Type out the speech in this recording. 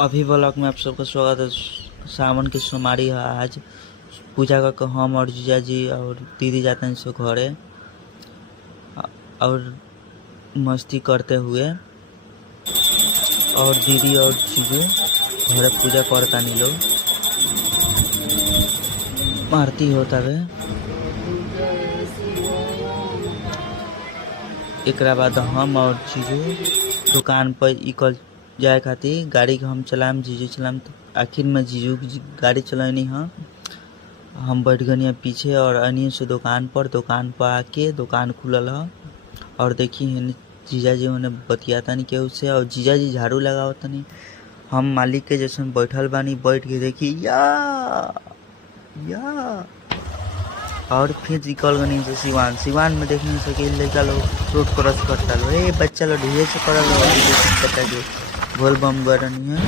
अभी ब्लॉग में आप सबका स्वागत है। सावन की सोमवारी है। आज पूजा करके हम और जीजा जी और दीदी जाते हैं सो घरे और मस्ती करते हुए और दीदी और जीजू घरे पूजा करता नहीं लोग आरती होता है। एक बाद हम और जीजू दुकान पर इकल जाए खातिर गाड़ी के हम चलाम जीजू चलाम तो आखिर में जीजू की गाड़ी चलानी है। हम बैठ गए पीछे और अनिय से दुकान पर आके दुकान खुलल है और देखिए जीजा जी उन्हें बतियाता नहीं केहू से और जीजा जी झाड़ू लगावता नहीं। हम मालिक के जैसे बैठल बानी बैठ के देखी या और फिर निकल गनी से सिवान में देखने से लड़का लोग रोड क्रॉस करता लो बच्चा लोग ढेर से करल बच्चा के बोल बम गरनी है।